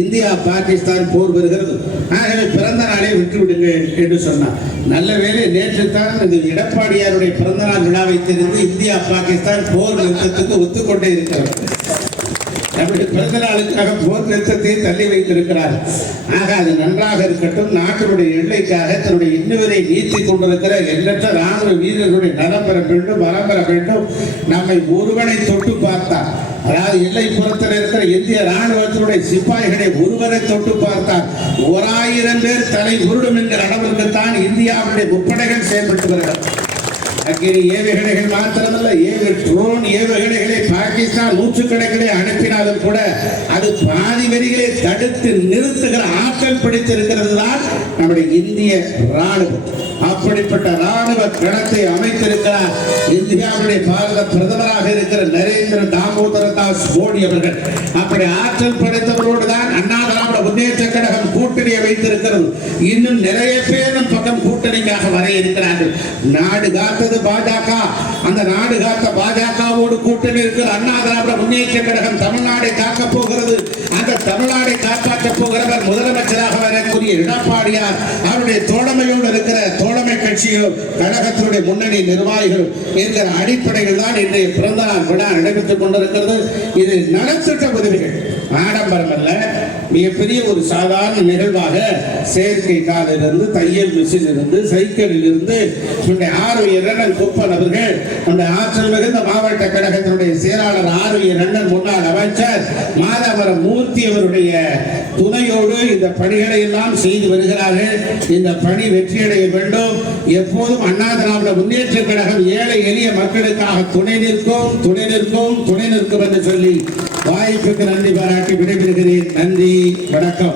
India Pakistan போர் வருகிறது, ஆகவே பிறந்த நாளை விட்டுவிடுங்கள் என்று சொன்னார். நல்ல வேளை நேற்று தான் எடப்பாடியாருடைய பிறந்த நாள் விழாவை தெரிந்து இந்தியா பாகிஸ்தான் போர் நிறுத்தத்துக்கு ஒத்துக்கொண்டே இருக்கிறது. நம்முடைய பிறந்த நாளுக்காக போர் நிறுத்தத்தை தள்ளி வைத்திருக்கிறார். ஆக அது நன்றாக இருக்கட்டும். நாட்டினுடைய எல்லைக்காக தன்னுடைய இன்னுவரை நீத்திக் கொண்டிருக்கிற எண்ணற்ற ராணுவ வீரர்களுடைய நலம் பெற வேண்டும், வரம் பெற வேண்டும். நம்மை ஒருவனை தொட்டு பார்த்தார், அதாவது எல்லை புறத்தில் இருக்கிற இந்திய ராணுவத்தினுடைய சிப்பாய்களை ஒருவரை தொட்டு பார்த்தார் 1000 பேர் தலை உருடும் என்கிற அளவிற்குத்தான் இந்தியாவுடைய முப்படைகள் செயல்பட்டு வருகிறது. அக்கினி ஏவுகணைகள் மாத்திரமல்ல, ட்ரோன் ஏவுகணைகளை பாகிஸ்தான் நூற்றுக்கணக்கிலே அனுப்பினாலும் கூட அது பாதி வரிகளை தடுத்து நிறுத்துகிற ஆற்றல் பிடித்திருக்கிறது தான் நம்முடைய இந்திய ராணுவம். அப்படிப்பட்ட ராணுவ களத்தை அமைத்திருக்கிறார் இந்தியாவுடைய பாரத பிரதமராக இருக்கிற நரேந்திர தாமோதர தாஸ் மோடி அவர்கள். அப்படி ஆற்றல் படைத்தவரோடு தான் அண்ணா திராவிட முன்னேற்ற கழகம் கூட்டணியை வைத்திருக்கிறது. இன்னும் நிறைய பேர் நம் பக்கம் கூட்டணிக்காக வர இருக்கிறார்கள். நாடு காத்தது பாஜக, அந்த நாடு காத்த பாஜகவோடு கூட்டணி இருக்கிற அண்ணா திராவிட முன்னேற்ற கழகம் தமிழ்நாடை காக்க போகிறது. அந்த தமிழ்நாடை காப்பாற்ற போகிறவர் முதலமைச்சராக வரக்கூடிய எடப்பாடியார் அவருடைய தோழமையோடு இருக்கிற தோழமை கட்சியும் கழகத்தினுடைய முன்னணி நிர்வாகிகளும் என்கிற அடிப்படையில் தான் இன்றைய பிறந்த நாள் விழா நடைபெற்றுக் கொண்டிருக்கிறது. இது நலத்திட்ட உதவிகள், ஆடம்பரம் அல்ல, மிகப்பெரிய ஒரு சாதாரண நிகழ்வாக செயற்கை காலிலிருந்து, தையல் மிஷின் இருந்து, சைக்கிளில் இருந்து ஆர்வியர் அண்ணன் குப்பன் அவர்கள், அந்த ஆற்றல் மிகுந்த மாவட்ட கழகத்தினுடைய செயலாளர் ஆர்வியர் அண்ணன் முன்னாள் அமைச்சர் மாதவரம் மூர்த்தி அவருடைய துணையோடு இந்த பணிகளை எல்லாம் செய்து வருகிறார்கள். இந்த பணி வெற்றியடைய வேண்டும். எப்போதும் அண்ணா திராவிட முன்னேற்ற கழகம் ஏழை எளிய மக்களுக்காக துணை நிற்கும், துணை நிற்கும், துணை நிற்கும் என்று சொல்லி வாய்ப்புக்கு நன்றி பாராட்டி விடைபெறுகிறேன். நன்றி, வணக்கம்.